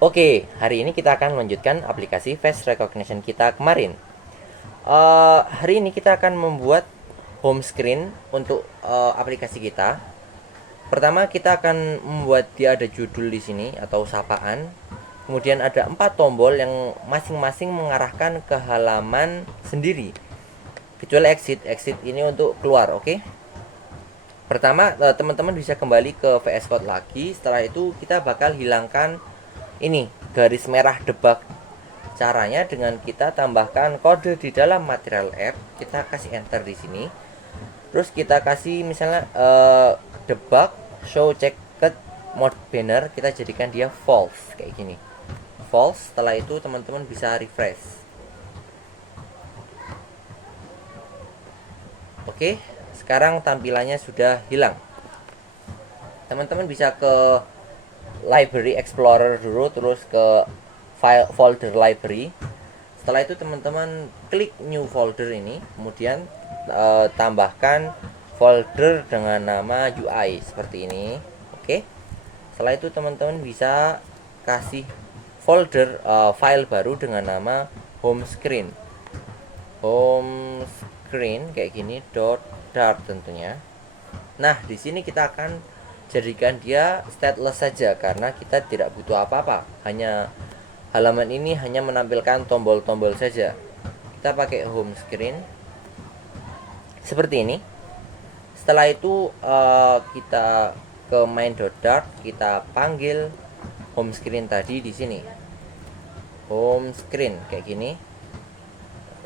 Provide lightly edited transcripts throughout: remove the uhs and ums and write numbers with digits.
Oke, hari ini kita akan melanjutkan aplikasi face recognition kita kemarin. Hari ini kita akan membuat home screen untuk aplikasi kita. Pertama, kita akan membuat dia ada judul di sini atau sapaan. Kemudian ada 4 tombol yang masing-masing mengarahkan ke halaman sendiri. Kecuali exit, exit ini untuk keluar, oke? Pertama, teman-teman bisa kembali ke VS Code lagi. Setelah itu kita bakal hilangkan ini garis merah debug. Caranya dengan kita tambahkan kode di dalam material app, kita kasih enter di sini. Terus kita kasih misalnya debug show checked mode banner, kita jadikan dia false kayak gini. False. Setelah itu teman-teman bisa refresh. Oke, sekarang tampilannya sudah hilang. Teman-teman bisa ke Library Explorer dulu, terus ke file folder library. Setelah itu teman-teman klik new folder ini, kemudian tambahkan folder dengan nama UI seperti ini. Oke. Setelah itu teman-teman bisa kasih folder file baru dengan nama home screen. Home screen kayak gini .dart tentunya. Nah, di sini kita akan jadikan dia stateless saja karena kita tidak butuh apa-apa. Hanya halaman ini hanya menampilkan tombol-tombol saja. Kita pakai home screen seperti ini. Setelah itu kita ke main.dart, kita panggil home screen tadi di sini. Home screen kayak gini.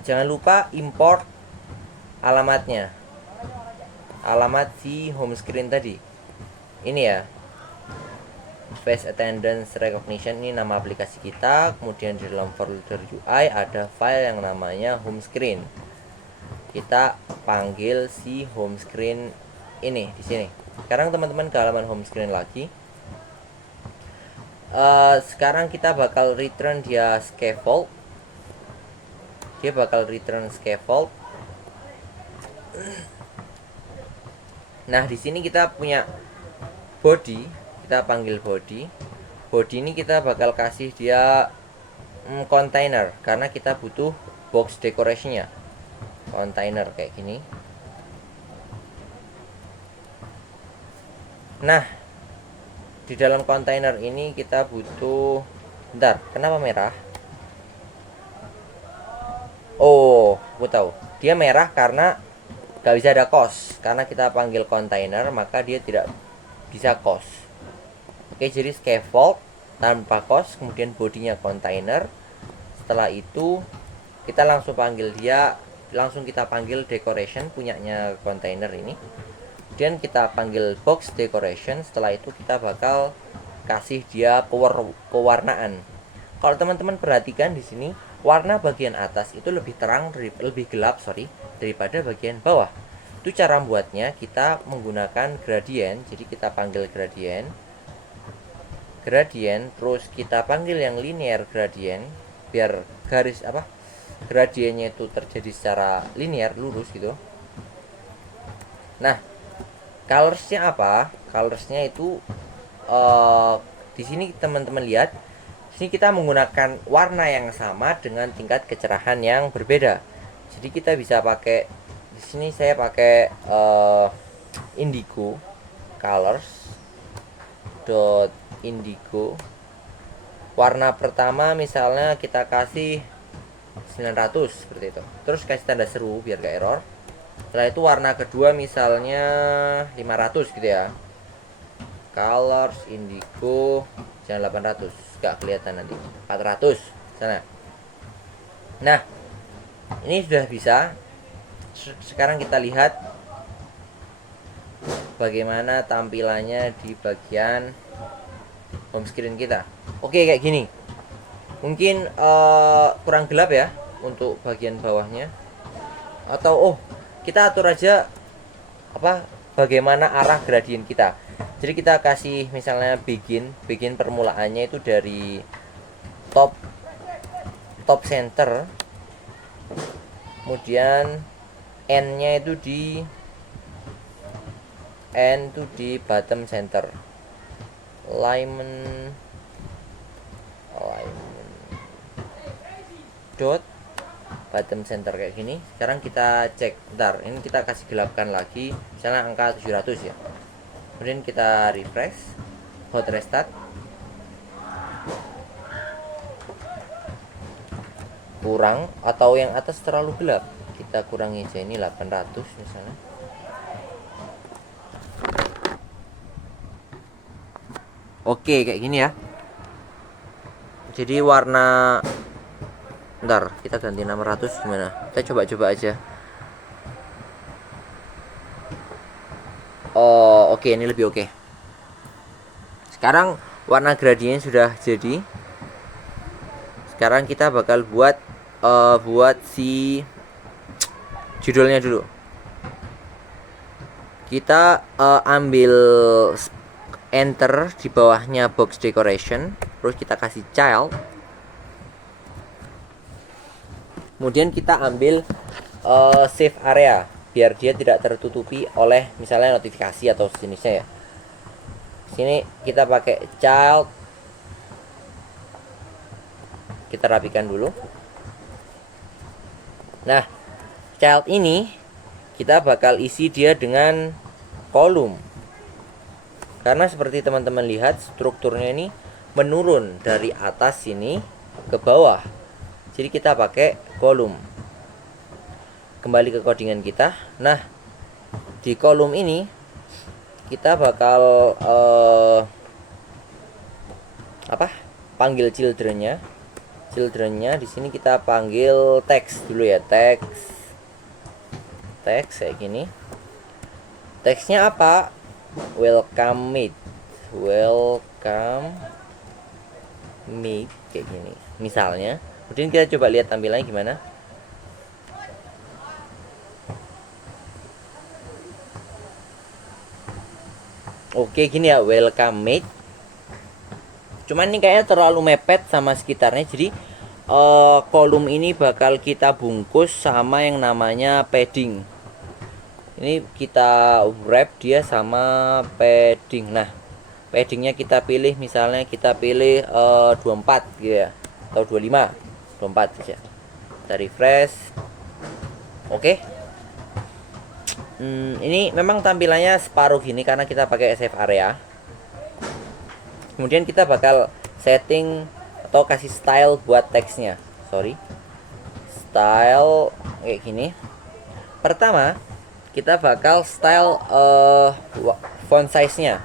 Jangan lupa import alamatnya. Alamat si home screen tadi. Ini ya. Face Attendance Recognition, ini nama aplikasi kita. Kemudian di dalam folder UI ada file yang namanya home screen. Kita panggil si home screen ini di sini. Sekarang teman-teman ke halaman home screen lagi. Sekarang kita bakal return dia scaffold. Dia bakal return scaffold. Nah, di sini kita punya body, kita panggil body. Body ini kita bakal kasih dia container karena kita butuh box decorationnya. Container kayak gini. Nah, di dalam container ini kita butuh, bentar, kenapa merah? Oh, aku tahu. Dia merah karena gak bisa ada cost. Karena kita panggil container, maka dia tidak bisa cost. Oke, jadi scaffold tanpa cost, kemudian bodinya container. Setelah itu kita langsung panggil dia, langsung kita panggil decoration punyanya container ini. Kemudian kita panggil box decoration. Setelah itu kita bakal kasih dia pewarnaan. Kalau teman-teman perhatikan di sini, warna bagian atas itu lebih terang, lebih gelap daripada bagian bawah. Itu cara membuatnya, kita menggunakan gradient. Jadi kita panggil gradient, terus kita panggil yang linear gradient biar garis gradiennya itu terjadi secara linear, lurus gitu. Nah, colorsnya apa? Colorsnya itu di sini teman-teman lihat. Di sini kita menggunakan warna yang sama dengan tingkat kecerahan yang berbeda. Jadi kita bisa pakai, di sini saya pakai indigo colors dot indigo. Warna pertama misalnya kita kasih 900 seperti itu. Terus kasih tanda seru biar gak error. Setelah itu warna kedua misalnya 500 gitu ya. Colors indigo, jangan 800, gak kelihatan nanti. 400 sana. Nah, ini sudah bisa. Sekarang kita lihat bagaimana tampilannya di bagian home screen kita. Oke, kayak gini. Mungkin kurang gelap ya untuk bagian bawahnya. Atau kita atur aja bagaimana arah gradien kita. Jadi kita kasih misalnya begin permulaannya itu dari top center. Kemudian N-nya itu di bottom center. Alignment dot bottom center kayak gini. Sekarang kita cek, bentar, ini kita kasih gelapkan lagi, misalnya angka 700 ya. Kemudian kita refresh, hot restart. Kurang atau yang atas terlalu gelap, kita kurangi aja, ini 800 misalnya. Oke, kayak gini ya. Jadi warna, bentar, kita ganti 600 gimana? Kita coba-coba aja. Oh, oke, ini lebih oke. Sekarang warna gradien sudah jadi. Sekarang kita bakal buat si judulnya dulu. Kita ambil enter di bawahnya box decoration, terus kita kasih child. Kemudian kita ambil save area biar dia tidak tertutupi oleh misalnya notifikasi atau sejenisnya ya. Sini kita pakai child. Kita rapikan dulu. Nah, child ini kita bakal isi dia dengan kolom. Karena seperti teman-teman lihat, strukturnya ini menurun dari atas sini ke bawah. Jadi kita pakai kolom. Kembali ke codingan kita. Nah, di kolom ini kita bakal panggil childrennya. Childrennya di sini kita panggil text dulu ya, text kayak gini. Teksnya apa? Welcome meet kayak gini misalnya. Kemudian kita coba lihat tampilannya gimana. Oke, gini ya, welcome meet. Cuman ini kayaknya terlalu mepet sama sekitarnya, jadi kolom ini bakal kita bungkus sama yang namanya padding. Ini kita wrap dia sama padding. Nah, paddingnya kita pilih, misalnya kita pilih 24 gitu ya, atau 25, 24 saja. Kita refresh. Oke. Ini memang tampilannya separuh gini karena kita pakai save area. Kemudian kita bakal setting atau kasih style buat teksnya. Style kayak gini. Pertama, kita bakal style font size-nya.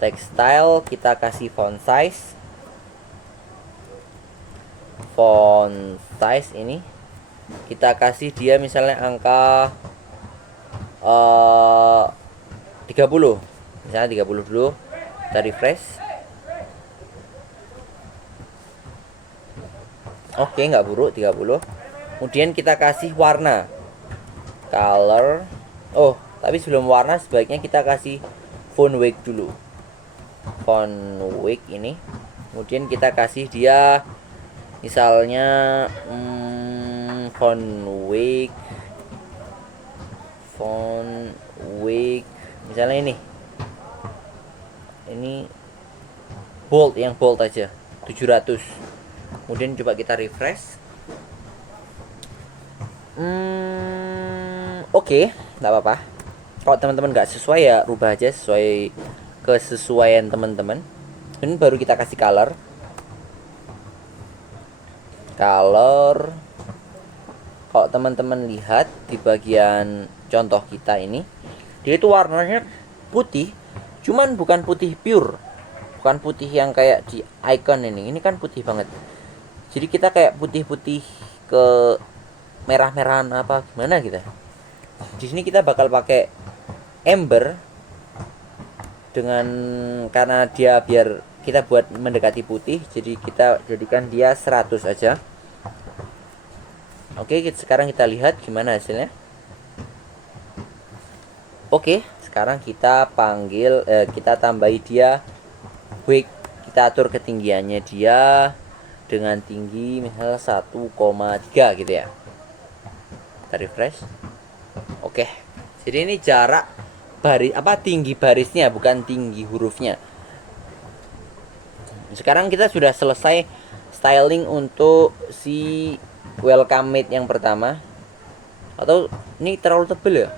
Text style kita kasih font size. Font size ini kita kasih dia misalnya angka 30. Misalnya 30 dulu. Kita refresh. Oke, nggak buruk 30. Kemudian kita kasih warna. Color. Oh, tapi sebelum warna sebaiknya kita kasih font weight dulu. Font weight ini. Kemudian kita kasih dia misalnya font weight misalnya ini bold, yang bold aja 700. Kemudian coba kita refresh. Oke, nggak apa-apa. Kalau teman-teman nggak sesuai ya rubah aja sesuai kesesuaian teman-teman. Dan baru kita kasih color. Kalau teman-teman lihat di bagian contoh kita ini, dia itu warnanya putih, cuman bukan putih pure, bukan putih yang kayak di icon ini kan putih banget. Jadi kita kayak putih-putih ke merah-merahan apa gimana gitu. Di sini kita bakal pakai ember karena dia biar kita buat mendekati putih, jadi kita jadikan dia 100 aja. Oke, sekarang kita lihat gimana hasilnya. Oke, sekarang kita kita tambahi dia weight, kita atur ketinggiannya dia dengan tinggi misal 1,3 gitu ya. Kita refresh. Oke. Jadi ini jarak tinggi barisnya, bukan tinggi hurufnya. Sekarang kita sudah selesai styling untuk si welcome mat yang pertama. Atau ini terlalu tebal ya?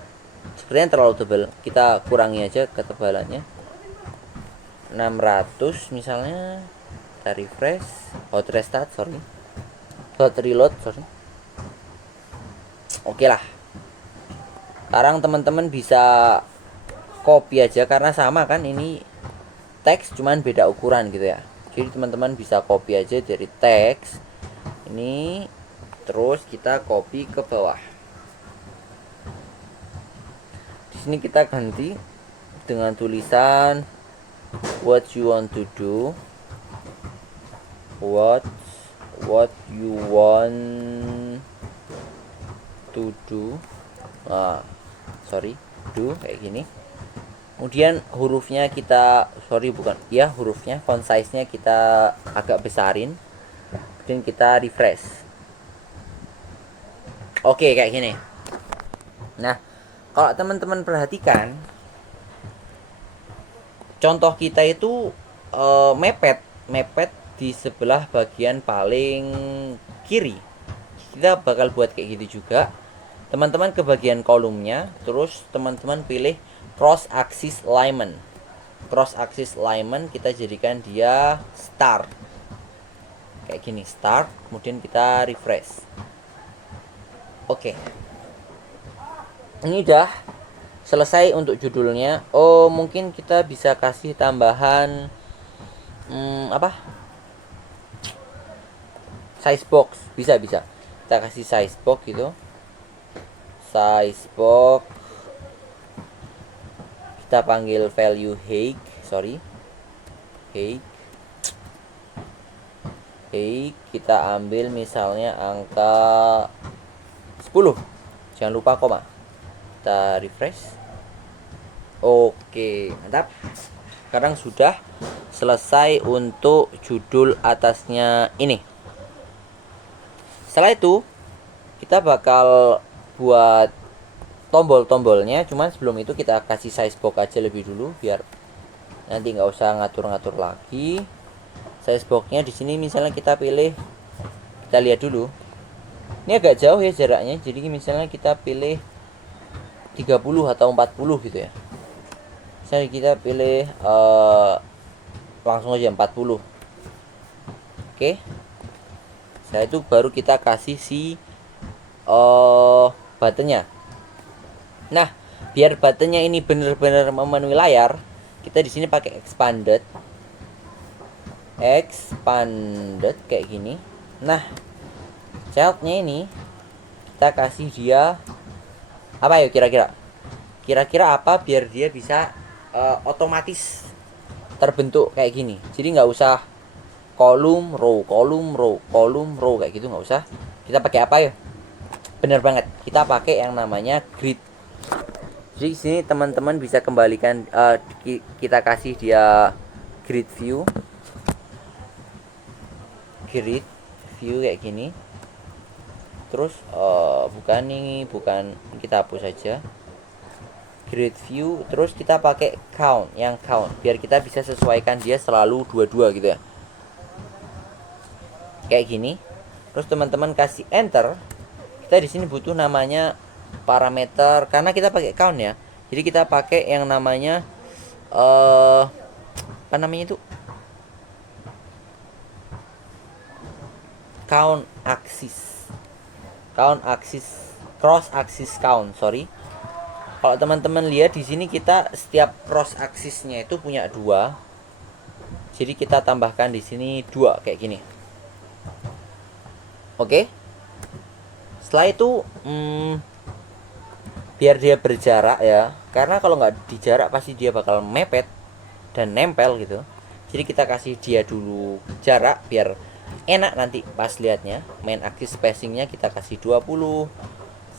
Sepertinya terlalu tebal. Kita kurangi aja ketebalannya. 600 misalnya. Kita refresh. Hot restart, sorry. Hot reload, sorry. Oke lah. Sekarang teman-teman bisa copy aja karena sama kan, ini teks cuman beda ukuran gitu ya. Jadi teman-teman bisa copy aja dari teks ini, terus kita copy ke bawah. Di sini kita ganti dengan tulisan what you want to do, what you want to do. Do kayak gini. Kemudian hurufnya kita, hurufnya font size-nya kita agak besarin. Kemudian kita refresh. Oke, kayak gini. Nah, kalau teman-teman perhatikan, contoh kita itu mepet di sebelah bagian paling kiri. Kita bakal buat kayak gitu juga. Teman-teman ke bagian kolumnya, terus teman-teman pilih cross axis alignment. Cross axis alignment kita jadikan dia start. Kayak gini, start, kemudian kita refresh. Oke. Ini udah selesai untuk judulnya. Oh, mungkin kita bisa kasih tambahan size box. Bisa. Kita kasih size box gitu. Size box kita panggil value height, kita ambil misalnya angka 10, jangan lupa koma. Kita refresh. Oke, mantap. Sekarang sudah selesai untuk judul atasnya ini. Setelah itu kita bakal buat tombol-tombolnya, cuman sebelum itu kita kasih size box aja lebih dulu biar nanti nggak usah ngatur-ngatur lagi. Size boxnya di sini misalnya kita pilih, kita lihat dulu. Ini agak jauh ya jaraknya, jadi misalnya kita pilih 30 atau 40 gitu ya. Misalnya kita pilih langsung aja 40. Oke. Setelah itu baru kita kasih si buttonnya. Nah, biar buttonnya ini benar-benar memenuhi layar, kita di sini pakai expanded kayak gini. Nah, childnya ini kita kasih dia apa ya kira-kira apa biar dia bisa otomatis terbentuk kayak gini. Jadi nggak usah kolom row kayak gitu, nggak usah. Kita pakai apa ya? Bener banget, kita pakai yang namanya grid. Jadi sini teman-teman bisa kembalikan, kita kasih dia grid view kayak gini. Terus bukan kita hapus saja grid view. Terus kita pakai count biar kita bisa sesuaikan dia selalu 22 gitu ya, kayak gini. Terus teman-teman kasih enter. Kita di sini butuh namanya parameter karena kita pakai count ya. Jadi kita pakai yang namanya apa namanya itu? Count axis, cross axis count, sorry. Kalau teman-teman lihat di sini kita setiap cross axisnya itu punya 2. Jadi kita tambahkan di sini 2 kayak gini. Oke. Setelah itu biar dia berjarak ya, karena kalau nggak dijarak pasti dia bakal mepet dan nempel gitu. Jadi kita kasih dia dulu jarak biar enak nanti pas lihatnya. Main axis spacingnya kita kasih 20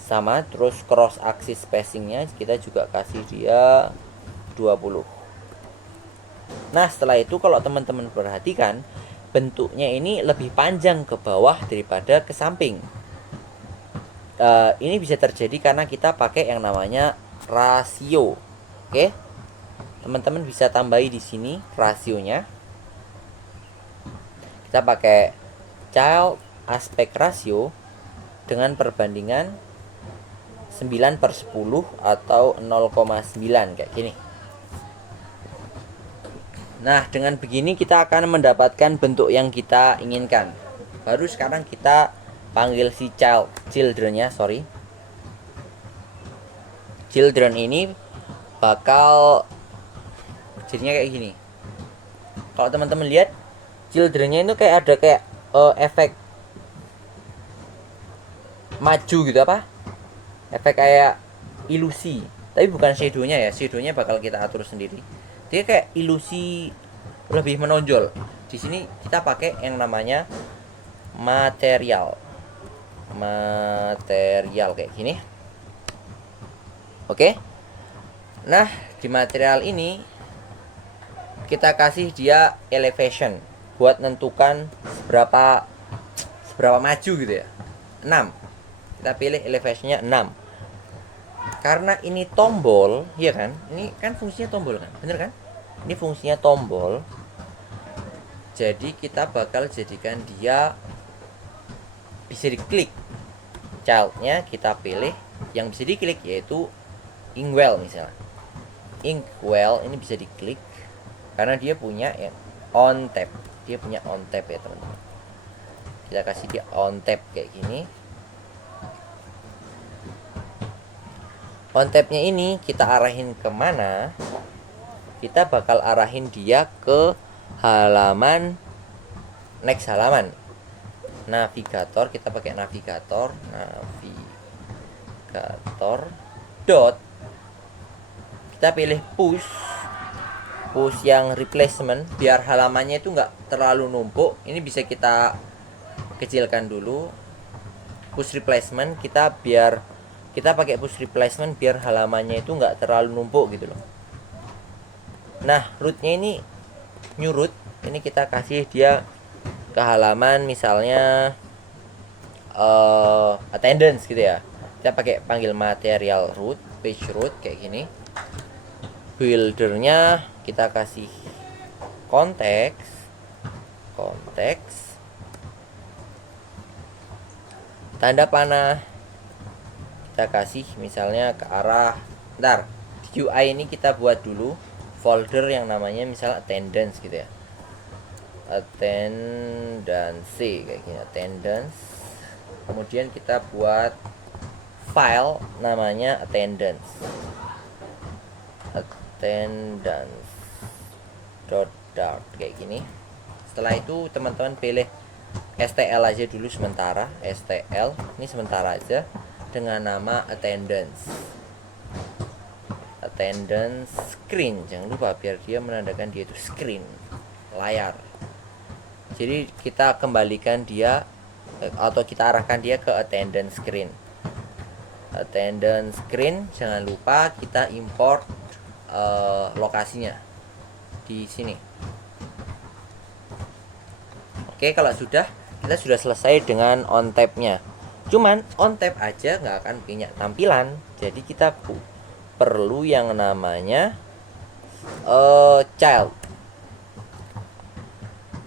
sama, terus cross axis spacingnya kita juga kasih dia 20. Nah, setelah itu kalau teman-teman perhatikan, bentuknya ini lebih panjang ke bawah daripada ke samping. Ini bisa terjadi karena kita pakai yang namanya rasio. Oke, teman-teman bisa tambahi di sini rasionya. Kita pakai child aspect ratio dengan perbandingan 9/10 atau 0,9 kayak gini. Nah, dengan begini kita akan mendapatkan bentuk yang kita inginkan. Baru sekarang kita panggil si children-nya, children ini bakal jadinya kayak gini. Kalau teman-teman lihat, children-nya itu kayak ada kayak efek maju gitu, efek kayak ilusi, tapi bukan shadow-nya ya. Shadow-nya bakal kita atur sendiri. Dia kayak ilusi lebih menonjol. Di sini kita pakai yang namanya material kayak gini. Oke. Nah, di material ini kita kasih dia elevation buat nentukan seberapa maju gitu ya. 6. Kita pilih elevationnya 6. Karena ini tombol, iya kan? Ini kan fungsinya tombol kan? Bener kan? Ini fungsinya tombol. Jadi kita bakal jadikan dia bisa diklik. Childnya kita pilih yang bisa diklik, yaitu inkwell misalnya. Inkwell ini bisa diklik karena dia punya ya, on tap. Dia punya on tap ya teman-teman. Kita kasih dia on tap kayak gini. On tapnya ini kita arahin kemana? Kita bakal arahin dia ke halaman, next halaman. Navigator, kita pakai navigator dot. Kita pilih push yang replacement biar halamannya itu nggak terlalu numpuk. Ini bisa kita kecilkan dulu. Push replacement kita pakai push replacement biar halamannya itu nggak terlalu numpuk gitu loh. Nah, rootnya ini new root. Ini kita kasih dia ke halaman misalnya attendance gitu ya. Kita pakai panggil material root, page root kayak gini. Buildernya kita kasih konteks tanda panah. Kita kasih misalnya ke arah, di UI ini kita buat dulu folder yang namanya misalnya attendance gitu ya. Attendance kayak gini, attendance. Kemudian kita buat file namanya attendance .dart kayak gini. Setelah itu teman-teman pilih STL aja dulu sementara. STL ini sementara aja dengan nama attendance screen. Jangan lupa biar dia menandakan dia itu screen, layar. Jadi kita kembalikan dia atau kita arahkan dia ke attendance screen. Jangan lupa kita import lokasinya di sini. Oke, kalau kita sudah selesai dengan on tab-nya. Cuman on tab aja nggak akan punya tampilan. Jadi kita perlu yang namanya child.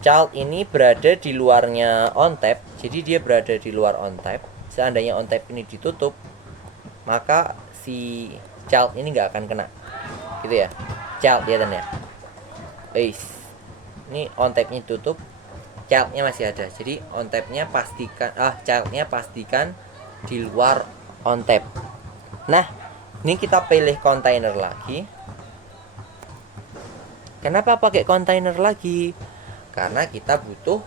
Child ini berada di luarnya on tab. Jadi dia berada di luar on tab. Seandainya on tab ini ditutup, maka si child ini nggak akan kena. Gitu ya. Child ya dan ya. Ini on tab-nya tutup, childnya masih ada. Jadi on tab-nya childnya pastikan di luar on tab. Nah, ini kita pilih container lagi. Kenapa pakai container lagi? Karena kita butuh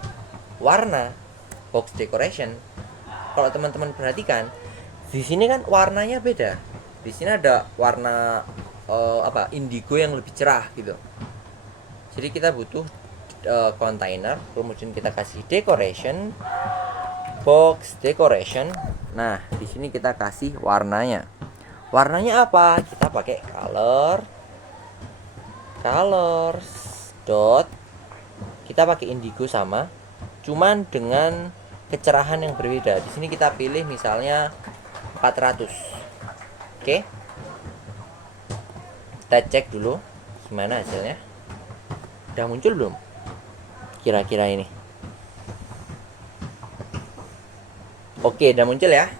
warna box decoration. Kalau teman-teman perhatikan, di sini kan warnanya beda. Di sini ada warna indigo yang lebih cerah gitu. Jadi kita butuh container, kemudian kita kasih decoration, box decoration. Nah, di sini kita kasih warnanya. Warnanya apa? Kita pakai colors dot. Kita pakai indigo sama, cuman dengan kecerahan yang berbeda. Di sini kita pilih misalnya 400. Oke. Kita cek dulu gimana hasilnya. Udah muncul belum? Kira-kira ini. Oke, udah muncul ya.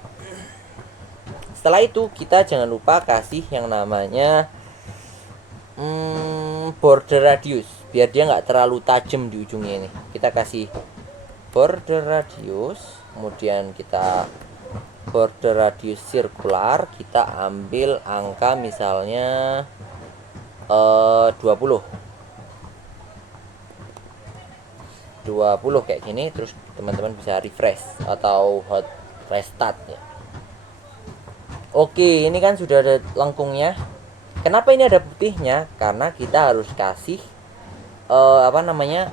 Setelah itu kita jangan lupa kasih yang namanya border radius, biar dia nggak terlalu tajam di ujungnya ini. Kita kasih border radius, kemudian kita border radius sirkular, kita ambil angka misalnya 20 kayak gini. Terus teman-teman bisa refresh atau hot restart ya. Oke, ini kan sudah ada lengkungnya. Kenapa ini ada putihnya? Karena kita harus kasih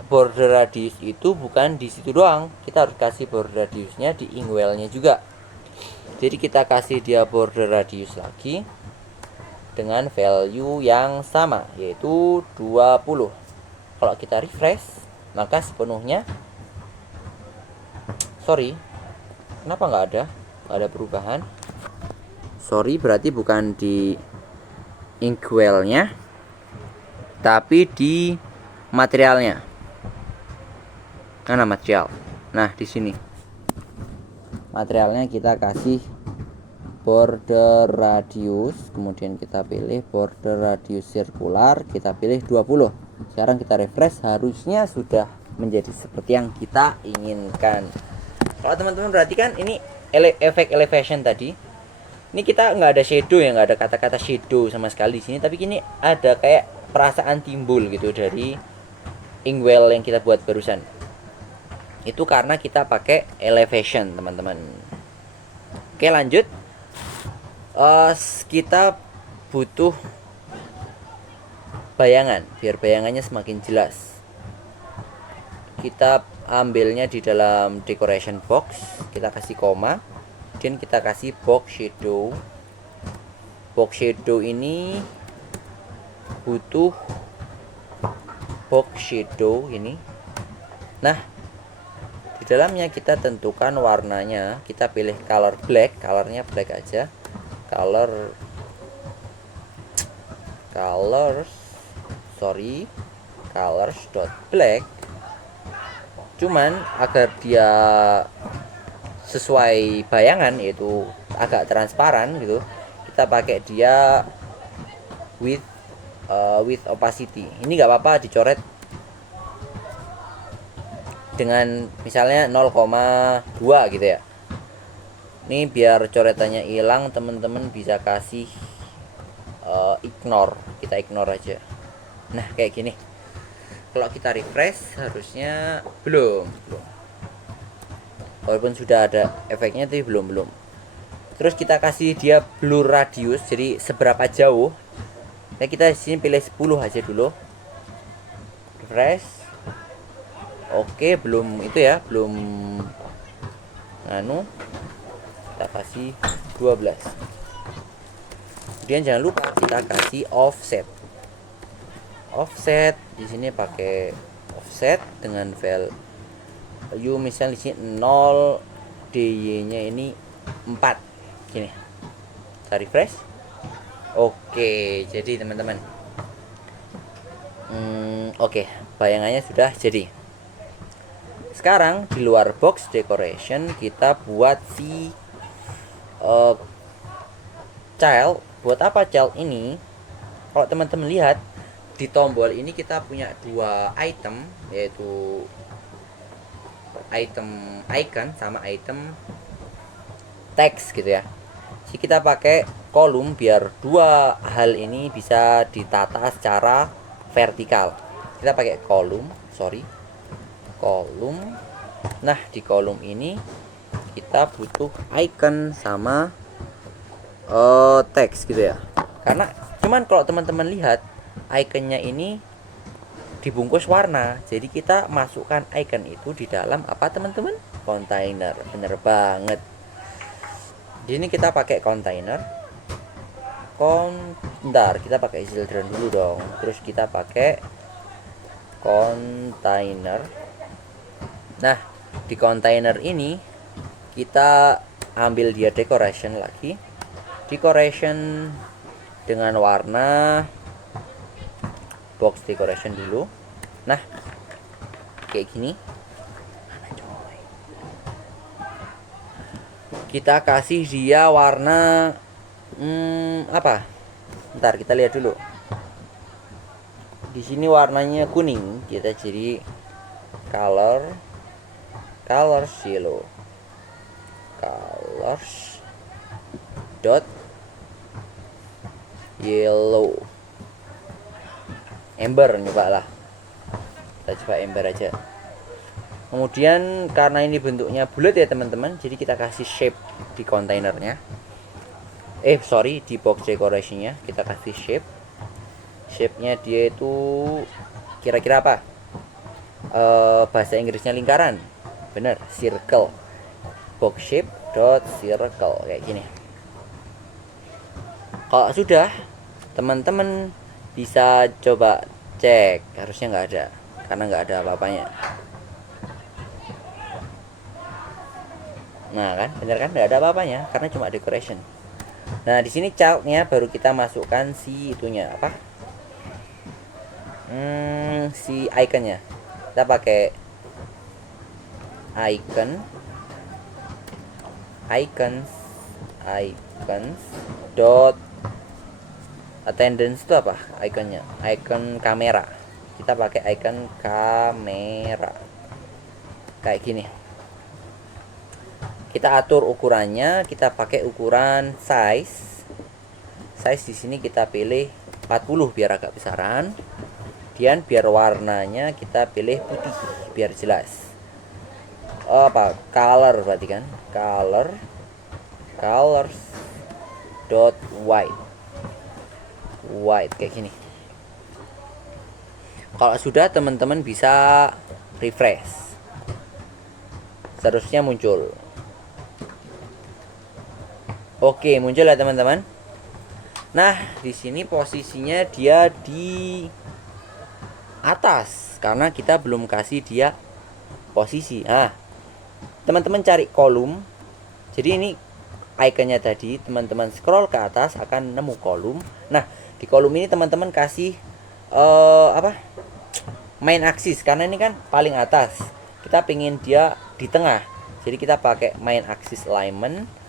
border radius itu bukan di situ doang. Kita harus kasih border radiusnya di inkwellnya juga. Jadi kita kasih dia border radius lagi dengan value yang sama, yaitu 20. Kalau kita refresh, maka sepenuhnya kenapa nggak ada perubahan? Berarti bukan di inkwellnya, tapi di materialnya. Mana material? Nah, di sini materialnya kita kasih border radius, kemudian kita pilih border radius sirkular, kita pilih 20. Sekarang kita refresh, harusnya sudah menjadi seperti yang kita inginkan. Kalau teman-teman perhatikan, ini efek elevation tadi, ini kita nggak ada shadow ya, nggak ada kata-kata shadow sama sekali di sini, tapi ini ada kayak perasaan timbul gitu dari inkwell yang kita buat barusan. Itu karena kita pakai elevation, teman-teman. Oke, lanjut. Kita butuh bayangan, biar bayangannya semakin jelas. Kita ambilnya di dalam decoration box, kita kasih koma, dan kita kasih box shadow. Box shadow ini butuh box shadow ini. Nah, di dalamnya kita tentukan warnanya, kita pilih color black, colornya black aja. Colors dot black. Cuman agar dia sesuai bayangan, yaitu agak transparan gitu, kita pakai dia with opacity. Ini nggak apa-apa dicoret dengan misalnya 0,2 gitu ya. Ini biar coretannya hilang, teman-teman bisa kasih ignore. Kita ignore aja. Nah, kayak gini. Kalau kita refresh, harusnya belum. Walaupun sudah ada efeknya, tapi belum. Terus kita kasih dia blur radius, jadi seberapa jauh. Nah, kita di sini pilih 10 aja dulu. Refresh. Oke, belum itu ya, belum kita kasih 12. Kemudian jangan lupa kita kasih offset. Di sini pakai offset dengan value misalnya di sini 0, dy-nya ini 4. Gini. Kita refresh. Oke, jadi teman-teman. Oke, bayangannya sudah jadi. Sekarang di luar box decoration kita buat si child. Buat apa child ini? Kalau teman-teman lihat di tombol ini kita punya dua item, yaitu item icon sama item text gitu ya. Jadi kita pakai kolom biar dua hal ini bisa ditata secara vertikal. Kita pakai kolom. Nah, di kolom ini kita butuh icon sama teks gitu ya. Karena cuman kalau teman-teman lihat iconnya ini dibungkus warna, jadi kita masukkan icon itu di dalam apa teman-teman? Container. Bener banget. Di sini kita pakai container. Kita pakai children dulu dong. Terus kita pakai container. Nah, di container ini kita ambil dia decoration lagi. Decoration dengan warna box decoration dulu. Nah, kayak gini. Kita kasih dia warna apa? Ntar kita lihat dulu. Di sini warnanya kuning, kita jadi colors yellow. Colors dot yellow. Ember nyoba lah. Kita coba ember aja. Kemudian karena ini bentuknya bulat ya teman-teman, jadi kita kasih shape di kontainernya. Di box decorationnya kita kasih shape. Shape-nya dia itu kira-kira apa? Bahasa Inggrisnya lingkaran. Bener, circle. Box shape dot circle kayak gini. Kalau sudah, teman-teman bisa coba cek. Harusnya nggak ada, karena nggak ada apa-apanya. Nah kan, bener kan, nggak ada apa-apanya karena cuma decoration. Nah di sini childnya baru kita masukkan si itunya apa? Si iconnya. Kita pakai icons dot attendance itu apa? Iconnya, icon kamera. Kita pakai icon kamera kayak gini. Kita atur ukurannya, kita pakai ukuran size di sini kita pilih 40 biar agak besaran. Kemudian biar warnanya kita pilih putih biar jelas. Color berarti kan? Colors dot white kayak gini. Kalau sudah, teman-teman bisa refresh. Seharusnya muncul. Oke, muncul ya teman-teman. Nah, di sini posisinya dia di atas karena kita belum kasih dia posisi. Nah, teman-teman cari kolom. Jadi ini ikonnya tadi, teman-teman scroll ke atas akan nemu kolom. Nah, di kolom ini teman-teman kasih main axis karena ini kan paling atas. Kita pengen dia di tengah. Jadi kita pakai main axis alignment.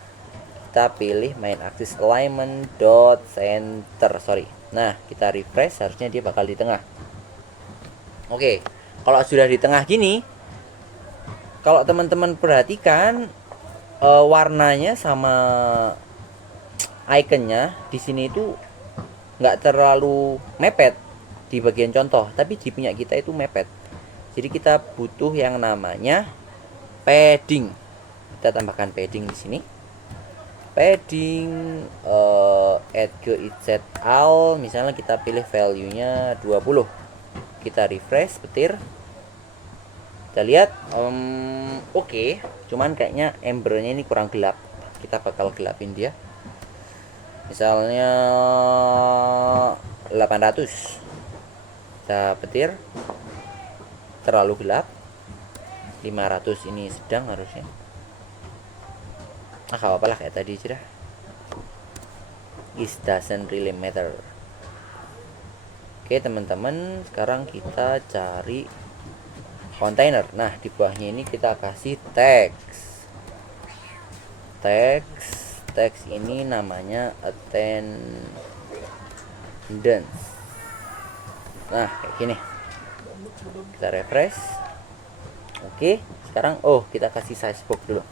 Kita pilih main axis alignment dot center. Nah, kita refresh, harusnya dia bakal di tengah. Oke, kalau sudah di tengah gini, kalau teman-teman perhatikan warnanya sama ikonnya di sini itu nggak terlalu mepet di bagian contoh, tapi di punya kita itu mepet. Jadi kita butuh yang namanya padding. Kita tambahkan padding di sini. Padding add ke set all, misalnya kita pilih value-nya 20. Kita refresh petir. Kita lihat oke. Cuman kayaknya embernya ini kurang gelap. Kita bakal gelapin dia. Misalnya 800. Kita petir. Terlalu gelap. 500 ini sedang harusnya. Gak apa-apa lah kayak tadi aja dah. It doesn't really matter. Oke teman-teman, sekarang kita cari kontainer. Nah, di bawahnya ini kita kasih teks. Teks ini namanya attendance. Nah, kayak gini. Kita refresh. Oke, sekarang kita kasih size box dulu.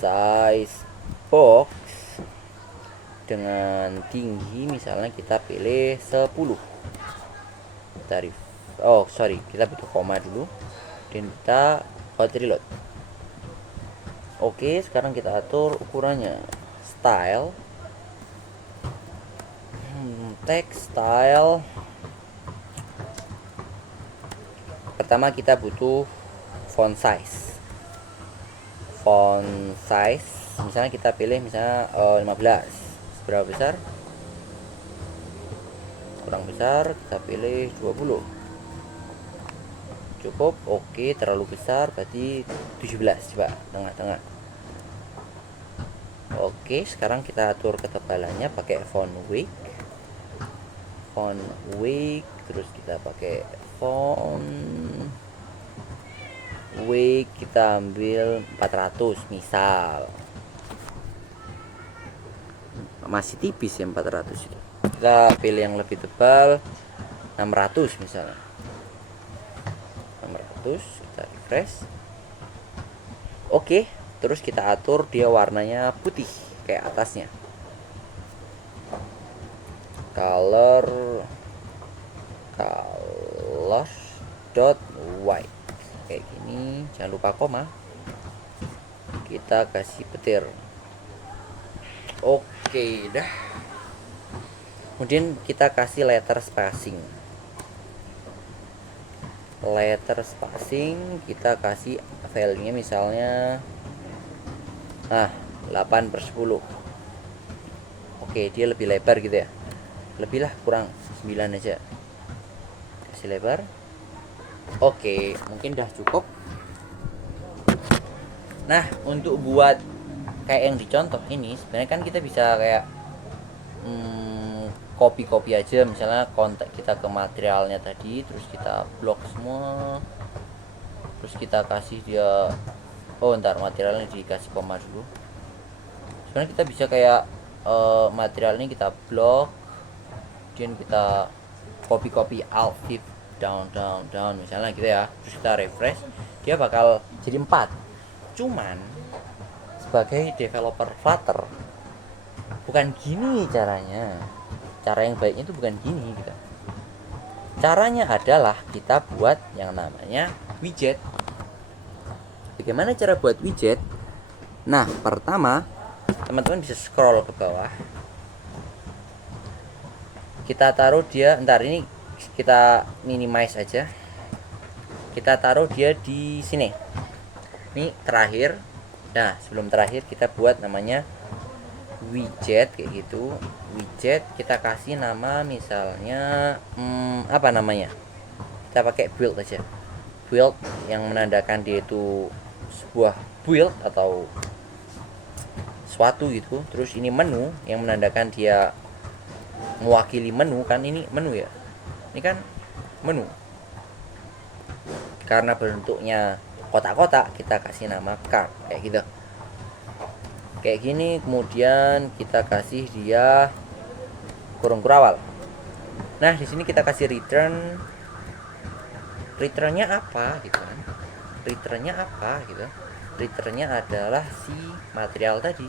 Size box dengan tinggi misalnya kita pilih 10. Kita butuh koma dulu dan kita hot reload. Oke, sekarang kita atur ukurannya. Style text style. Pertama kita butuh font size. Misalnya kita pilih 15. Seberapa besar? Kurang besar, kita pilih 20. Cukup. Oke, terlalu besar berarti 17. Coba tengah-tengah. Oke, sekarang kita atur ketebalannya pakai font weight. Terus kita pakai font weight kita ambil 400 misal. Masih tipis ya 400 itu. Kita pilih yang lebih tebal 600 misalnya. 600 kita refresh. Oke, terus kita atur dia warnanya putih kayak atasnya. Color dot white kayak gini, jangan lupa koma. Kita kasih petir. Oke dah. Kemudian kita kasih letter spacing. Kita kasih value-nya misalnya 8/10. Oke, dia lebih lebar gitu ya. Lebih lah, kurang 9 aja. Kasih lebar. Oke, mungkin udah cukup. Nah, untuk buat kayak yang dicontoh ini sebenarnya kan kita bisa kayak copy aja, misalnya kontak kita ke materialnya tadi, terus kita blok semua, terus kita kasih dia materialnya dikasih koma dulu. Sebenarnya kita bisa kayak material ini kita blok, kemudian kita copy alt shift down misalnya gitu ya, terus kita refresh, dia bakal jadi 4. Cuman sebagai developer Flutter bukan gini caranya. Cara yang baiknya itu bukan gini gitu. Caranya adalah kita buat yang namanya widget. Bagaimana cara buat widget? Nah, pertama teman-teman bisa scroll ke bawah. Kita taruh dia, ini kita minimize aja. Kita taruh dia di sini. Ini terakhir. Nah, sebelum terakhir kita buat namanya widget kayak gitu. Widget kita kasih nama misalnya apa namanya? Kita pakai build aja. Build yang menandakan dia itu sebuah build atau suatu gitu. Terus ini menu yang menandakan dia mewakili menu, kan ini menu ya. Ini kan menu. Karena bentuknya kotak-kotak, kita kasih nama card kayak gitu. Kayak gini, kemudian kita kasih dia kurung kurawal. Nah, di sini kita kasih returnnya apa gitu kan. Returnnya adalah si material tadi.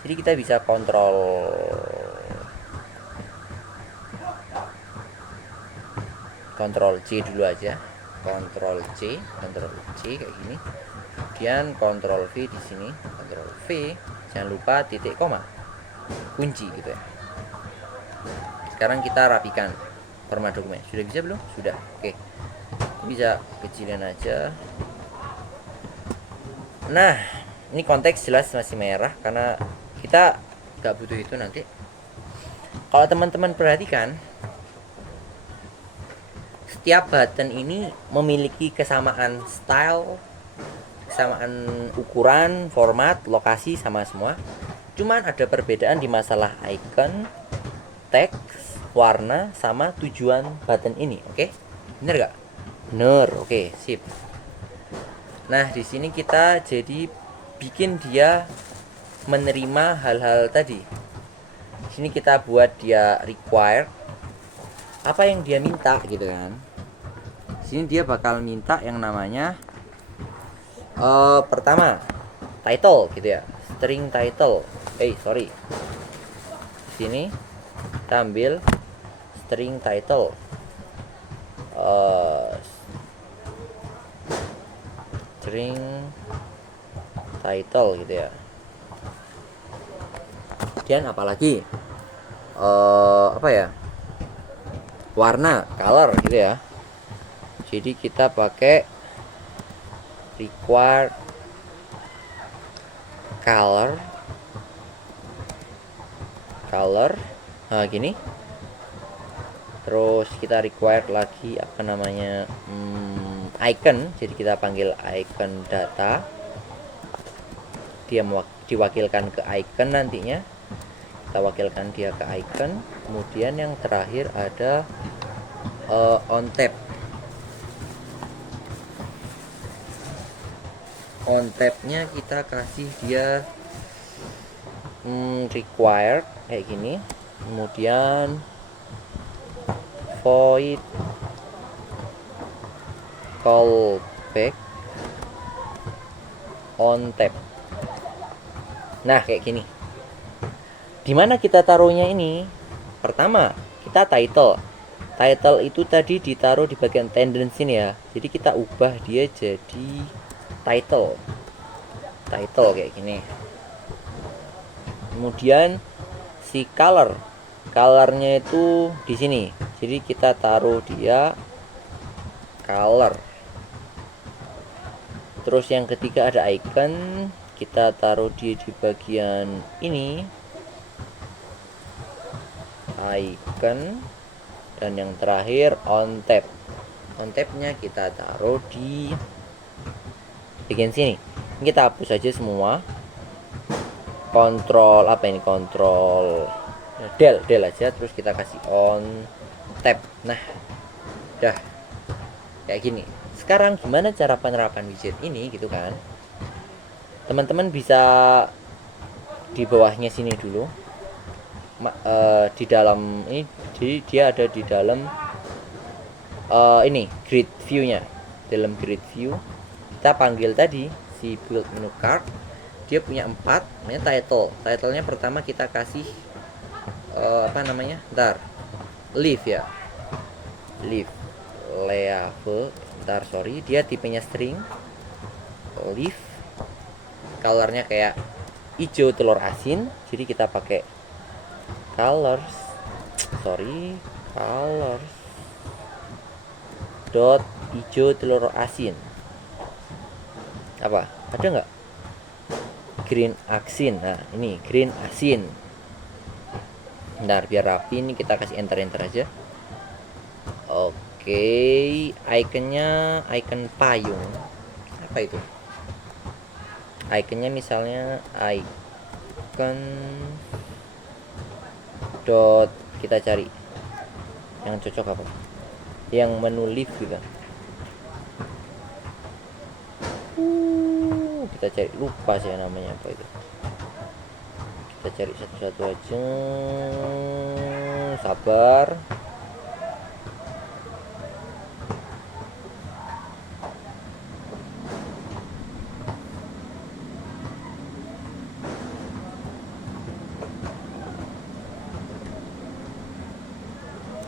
Jadi kita bisa kontrol C dulu aja. Kontrol C kayak gini. Kemudian kontrol V di sini, kontrol V, jangan lupa titik koma, kunci gitu ya. Sekarang kita rapikan format dokumen. Sudah bisa belum? Sudah. Oke. Bisa kecilin aja. Nah, ini konteks jelas masih merah karena kita nggak butuh itu nanti. Kalau teman-teman perhatikan, setiap button ini memiliki kesamaan style, kesamaan ukuran, format, lokasi sama semua. Cuman ada perbedaan di masalah icon, teks, warna, sama tujuan button ini. Oke? Bener gak? Bener. Oke, sip. Nah, di sini kita jadi bikin dia menerima hal-hal tadi. Di sini kita buat dia required apa yang dia minta gitu kan. Di sini dia bakal minta yang namanya pertama title gitu ya, string title. Di sini kita ambil string title, string title gitu ya. Kemudian apalagi apa ya, warna, color gitu ya. Jadi kita pakai required color nah gini. Terus kita required lagi apa namanya, icon. Jadi kita panggil icon data, dia diwakilkan ke icon nantinya. Kita wakilkan dia ke icon. Kemudian yang terakhir ada on tab. On tab-nya kita kasih dia required kayak gini. Kemudian void callback on tab. Nah, kayak gini. Dimana kita taruhnya ini? Pertama, kita title. Title itu tadi ditaruh di bagian tendency nih ya. Jadi kita ubah dia jadi title. Title kayak gini. Kemudian si color. Colornya itu di sini. Jadi kita taruh dia color. Terus yang ketiga ada icon. Kita taruh dia di bagian ini. Icon. Dan yang terakhir on tab. On tabnya kita taruh di bagian sini. Kita hapus aja semua. Kontrol apa ini? Kontrol del aja. Terus kita kasih on tab. Nah, udah kayak gini. Sekarang gimana cara penerapan widget ini gitu kan? Teman-teman bisa di bawahnya sini dulu. Di dalam ini dia ada di dalam ini grid view-nya. Dalam grid view kita panggil tadi si build menu card. Dia punya 4, namanya title-nya pertama kita kasih apa namanya? Ntar leave ya. Leave leave ntar sorry, dia tipenya string. Leave colornya kayak hijau telur asin, jadi kita pakai colors dot hijau telur asin. Apa ada nggak green asin? Nah ini green asin. Bentar biar rapi, ini kita kasih enter aja. Oke, iconnya icon payung. Apa itu? Iconnya misalnya icon dot, kita cari yang cocok apa, yang menu leave juga. Kita cari, lupa saya namanya apa itu. Kita cari satu-satu aja, sabar.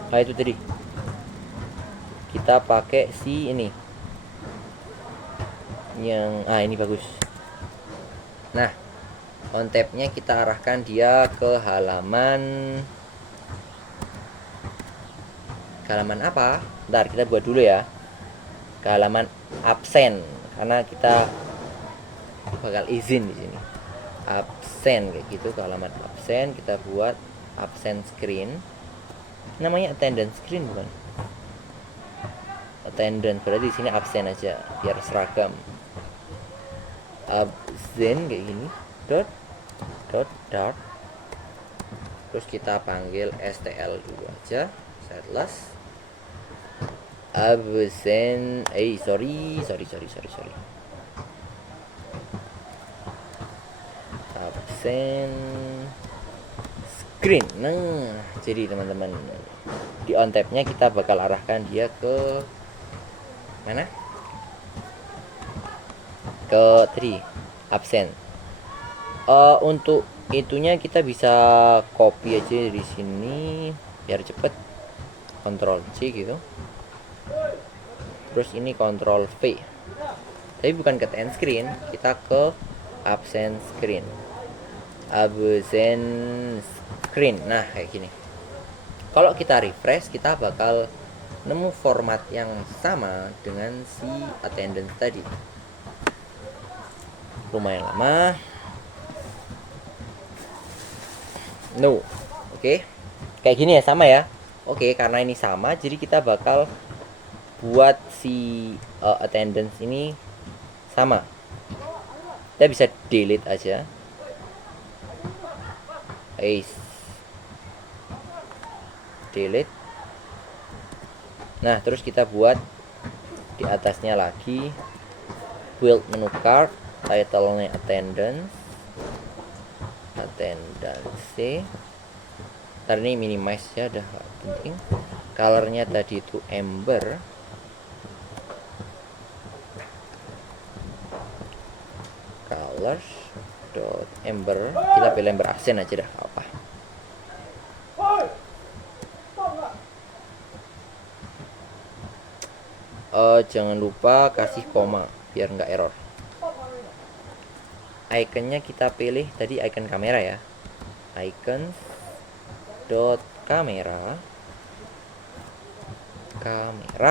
Nah itu tadi kita pakai si ini yang ini bagus. Nah on tab-nya kita arahkan dia ke halaman apa? Bentar kita buat dulu ya, ke halaman absen, karena kita bakal izin di sini absen kayak gitu. Ke halaman absen kita buat absen screen, namanya attendance screen bukan attendance, berarti di sini absen aja biar seragam. Absen kayak gini dot terus kita panggil stl dulu aja, setless absen sorry absen screen. Nah jadi teman-teman, di on tab-nya kita bakal arahkan dia ke mana? Ke 3 absen. Untuk itunya kita bisa copy aja dari sini biar cepet, Ctrl C gitu. Terus ini Ctrl V. Tapi bukan ke end screen, kita ke absen screen. Absen screen. Nah kayak gini. Kalau kita refresh, kita bakal nemu format yang sama dengan si attendance tadi. Lumayan lama. No. Oke. Kayak gini ya, sama ya. Oke, karena ini sama, jadi kita bakal buat si attendance ini sama. Kita bisa delete aja. Delete. Nah terus kita buat di atasnya lagi build menu card, title-nya attendance ntar ini minimize ya, udah gak penting. Colornya tadi itu amber, colors dot amber, kita pilih amber aksen aja dah apa. Jangan lupa kasih koma biar nggak error. Iconnya kita pilih tadi icon kamera ya, icon dot kamera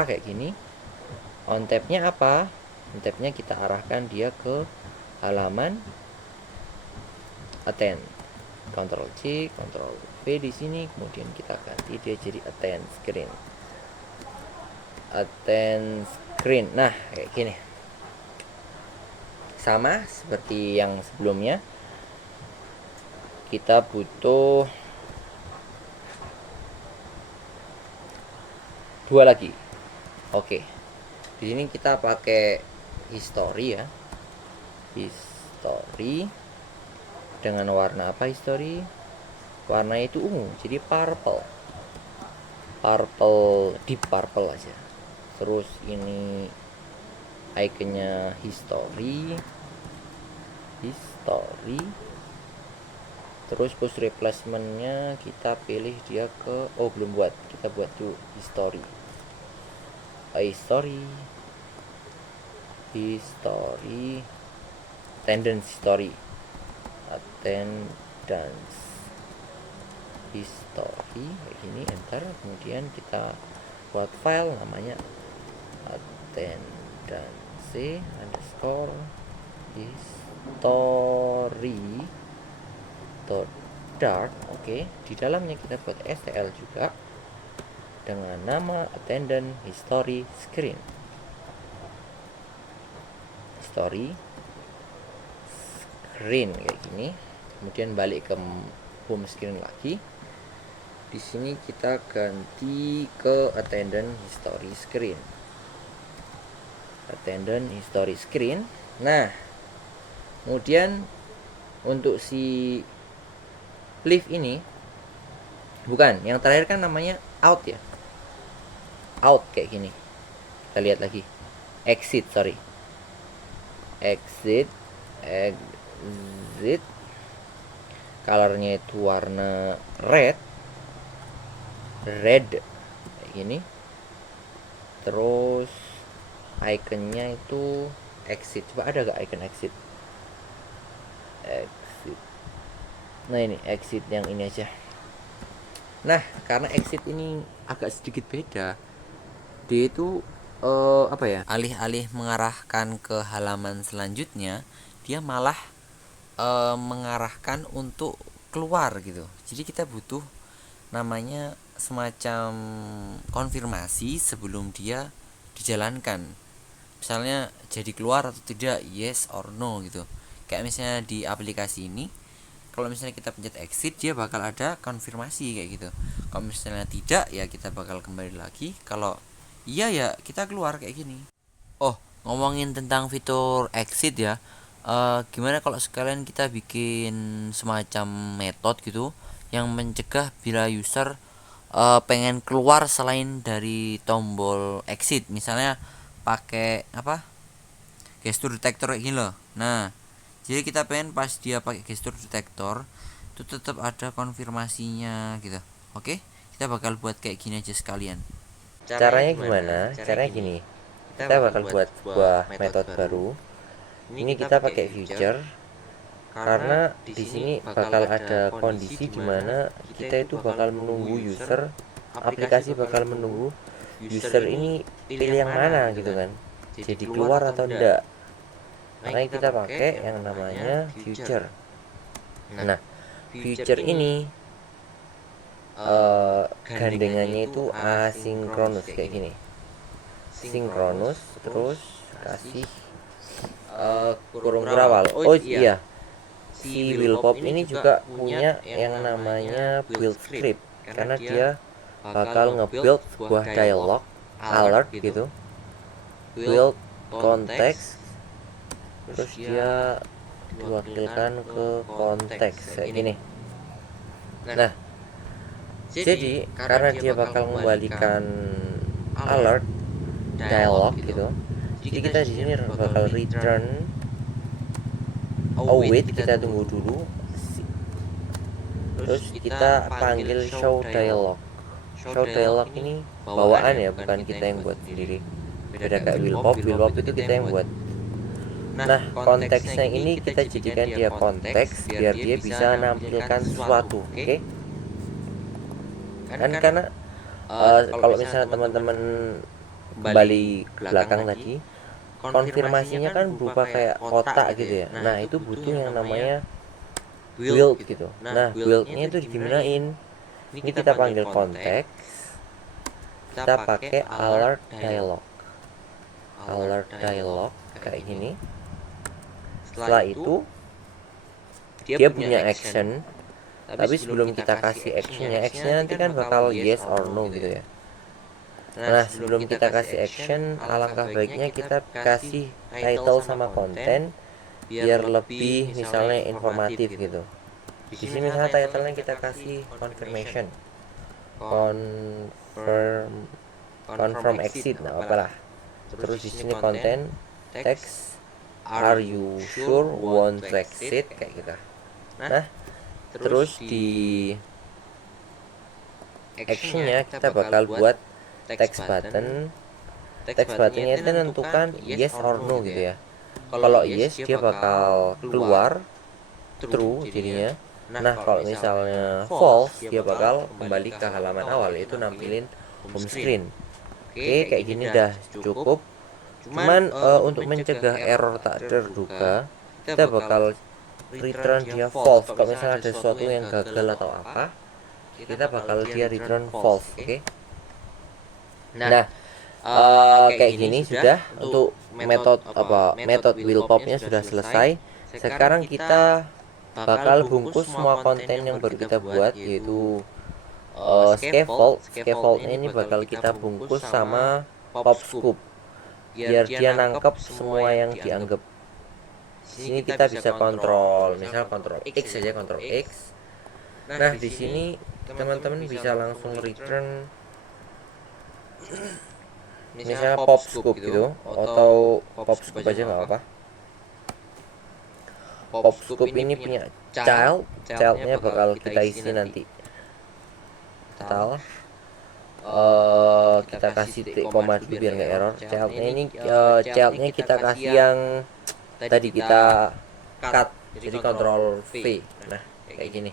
kayak gini. On tab-nya apa? On tab-nya kita arahkan dia ke halaman attend. Ctrl C, Ctrl V di sini, kemudian kita ganti dia jadi attend screen. Nah, kayak gini. Sama seperti yang sebelumnya. Kita butuh 2 lagi. Oke. Di sini kita pakai history ya. History dengan warna apa history? Warna itu ungu, jadi purple. Deep purple aja. Terus ini iconnya history. Terus push replacementnya kita pilih dia ke, belum buat, kita buat tuh history attendance history kayak gini, enter. Kemudian kita buat file namanya attendance underscore history dart. Oke, di dalamnya kita buat stl juga dengan nama attendance history screen. Kayak gini. Kemudian balik ke home screen lagi. Di sini kita ganti ke attendance history screen. Nah, kemudian untuk si live ini, bukan, yang terakhir kan namanya out ya, out kayak gini. Kita lihat lagi, exit colornya itu warna red kayak gini. Terus iconnya itu exit. Coba ada gak icon exit? Nah, ini exit yang ini aja. Nah, karena exit ini agak sedikit beda, dia itu apa ya, alih-alih mengarahkan ke halaman selanjutnya, dia malah mengarahkan untuk keluar gitu. Jadi kita butuh namanya semacam konfirmasi sebelum dia dijalankan. Misalnya jadi keluar atau tidak, yes or no gitu. Kayak misalnya di aplikasi ini, kalau misalnya kita pencet exit, dia bakal ada konfirmasi kayak gitu. Kalau misalnya tidak, ya kita bakal kembali lagi. Kalau iya ya kita keluar kayak gini. Ngomongin tentang fitur exit ya, gimana kalau sekalian kita bikin semacam metode gitu yang mencegah bila user pengen keluar selain dari tombol exit. Misalnya pakai gesture detector kayak gini loh. Nah, jadi kita pengen pas dia pakai gesture detector itu tetap ada konfirmasinya gitu. Oke, kita bakal buat kayak gini aja sekalian. Caranya gimana? Caranya gini. Kita bakal buat sebuah metode baru. Ini kita pakai future karena di sini bakal ada kondisi di mana kita itu bakal menunggu user, aplikasi bakal menunggu user ini pilih yang mana gitu kan. Jadi keluar atau enggak. Makanya kita pakai yang namanya future. Nah, future ini gandengannya itu asinkronus kayak gini. Sinkronus, terus kasih kurung berawal. Iya, si Willpop ini juga punya yang namanya build script, karena dia bakal nge-build sebuah dialog alert gitu, build context terus dia diwakilkan ke konteks kayak gini. Nah, jadi karena dia bakal membalikan alert dialog gitu, jadi kita di sini bakal return await, kita tunggu dulu, terus kita panggil show dialog. Show dialog ini bawaan ya, bukan kita yang buat sendiri. Beda kayak will pop itu kita yang buat. Nah, konteksnya ini kita jadikan dia konteks biar dia bisa menampilkan sesuatu, oke? Kan karena kalau misalnya teman-teman kembali ke belakang tadi, konfirmasinya kan berupa kayak kotak gitu ya. Nah, itu butuh yang namanya build gitu. Nah, buildnya itu digunain. Ini kita panggil konteks, kita pakai alert dialog. Alert dialog kayak gini. Setelah itu dia punya action, tapi sebelum kita kasih actionnya nanti kan bakal yes or no gitu ya. Nah, sebelum kita kasih action, alangkah baiknya kita kasih title sama konten biar lebih misalnya informatif gitu. Di sini misalnya title-nya kita kasih confirmation, confirm exit, nah apalah. Terus di sini konten text, are you sure want to exit kayak gitu. Nah, terus di actionnya kita bakal buat text button. Text buttonnya itu menentukan yes or no gitu ya. Kalau yes dia bakal keluar true jadinya. Nah, kalau misalnya false dia bakal kembali ke halaman awal, yaitu nampilin home screen. Oke, kayak gini udah cukup. Cuman untuk mencegah error tak terduga, kita bakal return dia false. Kalau misalnya ada sesuatu yang gagal atau apa, kita bakal dia return false. Oke. Nah, kayak gini sudah untuk metode will popnya sudah selesai. Sekarang kita bakal bungkus semua konten yang baru kita buat, yaitu scaffoldnya ini bakal kita bungkus sama pop scoop biar dia nangkep semua yang dianggap. Sini kita bisa kontrol, misal kontrol X saja, kontrol X. Nah, di sini teman-teman bisa langsung return misalnya pop scoop gitu, atau pop scoop aja nggak apa. Pop scoop ini punya childnya bakal kita isi nanti. Total kita kasih titik koma dulu biar nggak error. Childnya kita kasih yang tadi kita cut, jadi kontrol V. Nah, kayak gini.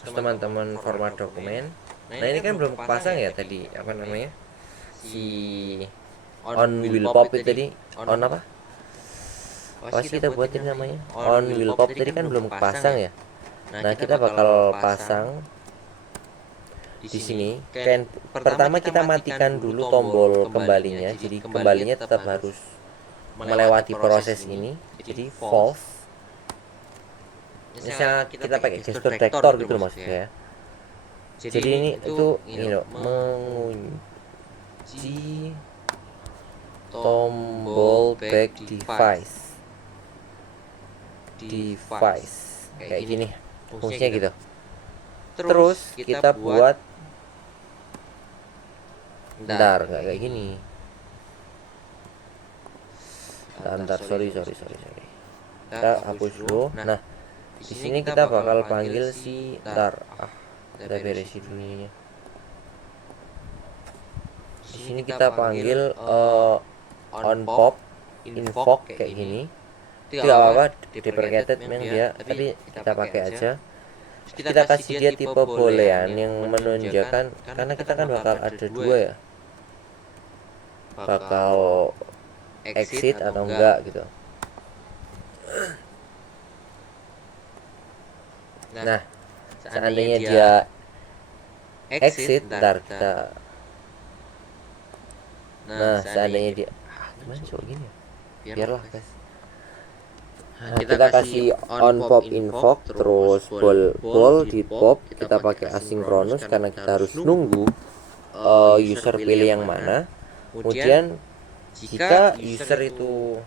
Terus teman-teman format dokumen. Nah, ini kan belum kepasang ya tadi, apa namanya, si on will pop itu tadi. On apa sih kita buatin namanya? On will pop tadi kan belum kepasang ya. Nah, kita bakal pasang di sini. Kan pertama kita matikan dulu tombol kembalinya, jadi kembalinya tetap harus melewati proses ini, jadi false. Misalnya kita pakai gesture detector gitu loh maksudnya ya. Jadi ini itu loh, mengunci tombol back device kayak gini fungsinya gitu. Terus kita buat nggak kayak gini. Bentar, sorry. Kita hapus dulu. Nah, di sini kita bakal panggil si kita beresin dulu ininya. Di sini kita panggil on pop invoke kayak gini. Itu gak apa-apa, deprecated memang dia, tapi kita pakai aja. Kita kasih dia tipe boolean yang menunjukkan, karena kita kan bakal ada dua ya, bakal exit atau enggak gitu. Nah, seandainya dia exit, ntar kita seandainya dia gimana coba gini ya, biarlah guys. Nah, kita kasih on pop invoke, terus bol di pop kita pakai asynchronous karena kita harus nunggu user pilih yang mana. Kemudian jika user itu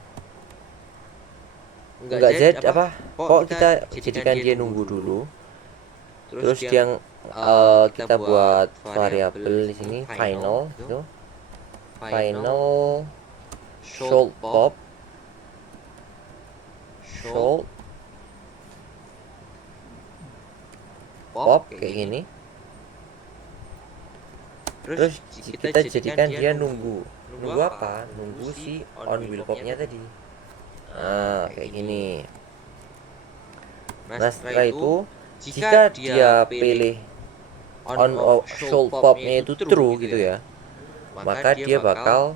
nggak Z apa, kok kita jadikan dia nunggu dulu. Terus yang kita buat variabel di sini final itu, final should pop, should pop kayak gini. Terus kita jadikan dia nunggu apa, nunggu si on will popnya tadi. Nah kayak gini. Nah setelah itu jika dia pilih on should popnya itu true gitu ya, maka dia bakal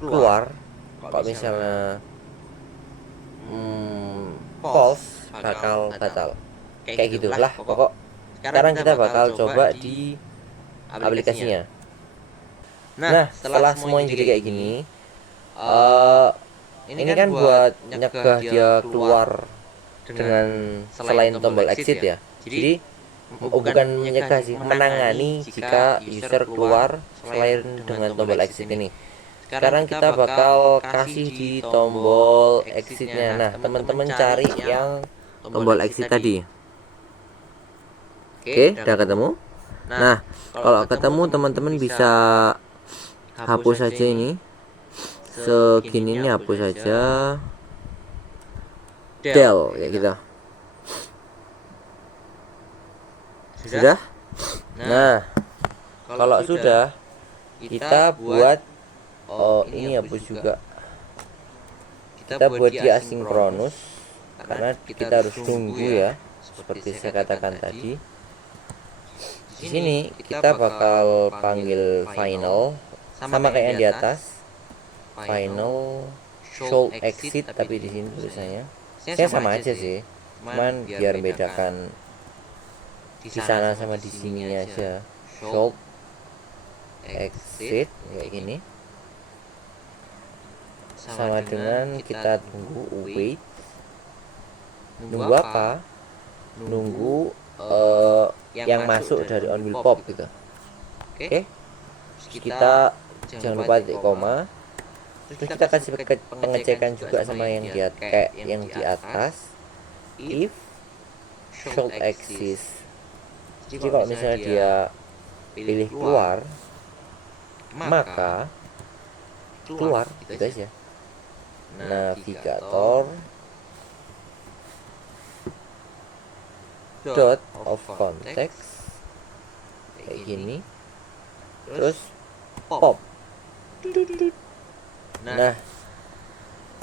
keluar. Kalau misalnya false, bakal batal. Kayak gitulah pokok. Sekarang kita bakal coba di aplikasinya. Nah setelah semuanya jadi kayak gini, ini kan buat nyegah dia keluar dengan selain tombol exit ya. Jadi bukan menyegah sih, menangani jika user keluar selain dengan tombol exit ini. Sekarang kita bakal kasih di tombol exitnya. Nah teman-teman cari yang tombol exit tadi. Oke, udah ketemu. Nah kalau ketemu teman-teman bisa hapus saja ini. Segini ini hapus saja del kayak gitu. Sudah? Nah, kalau sudah kita buat ini hapus juga. Kita buat dia asinkronus karena kita harus tunggu ya, seperti saya katakan tadi. Di sini kita bakal panggil final sama kayak yang di atas. Final should exit, tapi di sini tulisannya saya sama aja sih, cuman biar bedakan di sana sama di sini aja. Should exit kayak gini, sama dengan kita tunggu wait. Nunggu apa? Nunggu yang masuk dari on will pop gitu. Oke. Kita jangan lupa titik koma. Terus kita kasih pengecekan juga sama yang di kayak yang di atas. If should exist. Jadi kalau misalnya dia pilih keluar, maka keluar gitu aja. Navigator dot of context kayak gini, terus pop. Nah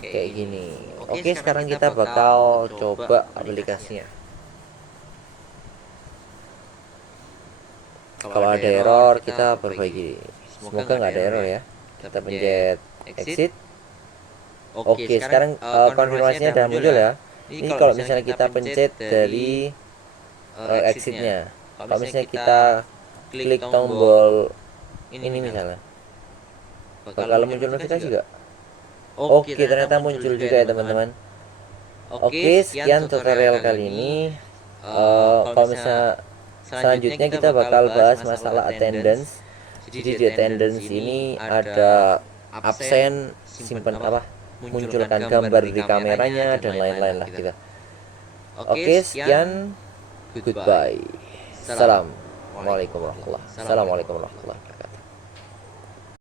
kayak gini. Oke, sekarang kita bakal coba aplikasinya. Kalau ada error kita perbaiki. Semoga nggak ada error ya. Kita pencet exit. Oke, sekarang konfirmasinya udah muncul ya. Ini kalau misalnya kita pencet dari exitnya, kalau misalnya kita klik tombol ini misalnya, bakal muncul notifikasi juga. Oke, ternyata muncul juga ya teman-teman. Oke, sekian tutorial kali ini. Kalau misalnya selanjutnya kita bakal bahas masalah attendance. Jadi di attendance ini ada absen, simpan apa, munculkan gambar di kameranya dan lain-lain lah kita. Oke, sekian, goodbye. Assalamualaikum warahmatullahi wabarakatuh.